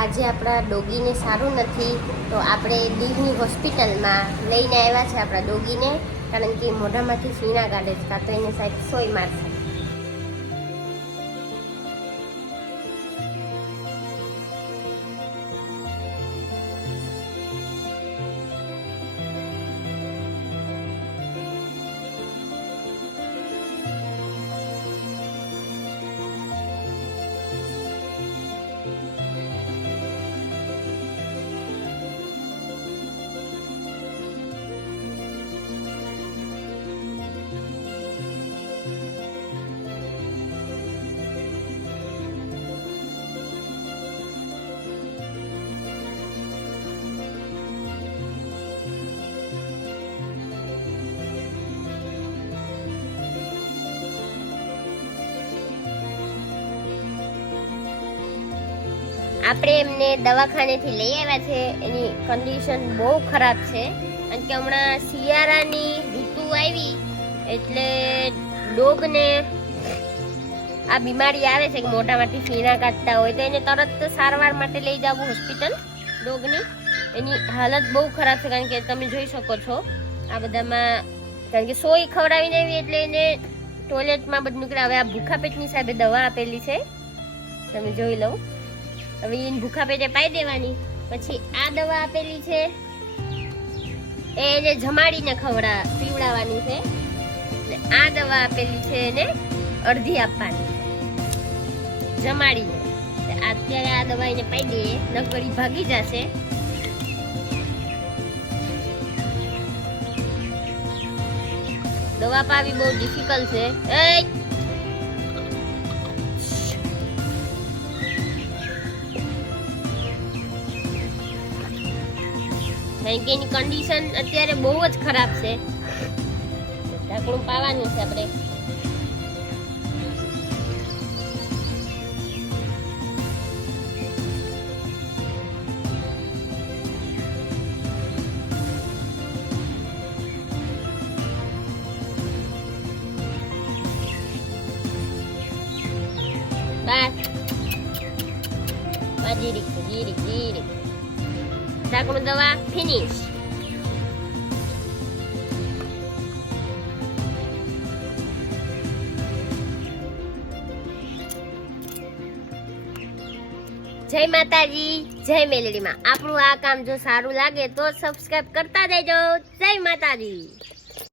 આજે આપણા ડોગીને સારું નથી તો આપણે દીવની હોસ્પિટલમાં લઈને આવ્યા છે આપણા ડોગીને, કારણ કે મોઢામાંથી ફીણા કાઢે છે, કાં તો એને સાહેબ સોય મારશે. આપણે એમને દવાખાનેથી લઈ આવ્યા છે. એની કન્ડિશન બહુ ખરાબ છે, કારણ કે હમણાં શિયાળાની ઋતુ આવી એટલે ડોગને આ બીમારી આવે છે કે મોઢામાંથી ફીણા કાઢતા હોય, તો એને તરત સારવાર માટે લઈ જવું હોસ્પિટલ ડોગની. એની હાલત બહુ ખરાબ છે, કારણ કે તમે જોઈ શકો છો આ બધામાં, કારણ કે સોય ખવડાવીને આવી એટલે એને ટોયલેટમાં બધું નીકળે. હવે આ ભૂખા પેટની સાહેબે દવા આપેલી છે, તમે જોઈ લો. હવે એને ભૂખા પેટે પાઈ દેવાની. પછી આ દવા આપેલી છે એને જમાડીને પીવડાવવાની છે, ને આ દવા આપેલી છે એને અડધી આપવાની જમાડીને. અત્યારે આ દવા એને પાઈ દઈએ, નકરી ભાગી જશે. દવા પાવી બહુ ડિફિકલ્ટ છે. કારણ કે એની કન્ડિશન અત્યારે બહુ જ ખરાબ છે. ઢાંકણું પાવાનું છે આપણે. બસ જીરી ઢાંકણું દવા ફિનિશ. જય માતાજી, જય મેલડીમાં. આપણું આ કામ જો સારું લાગે તો સબસ્ક્રાઇબ કરતા જજો. જય માતાજી.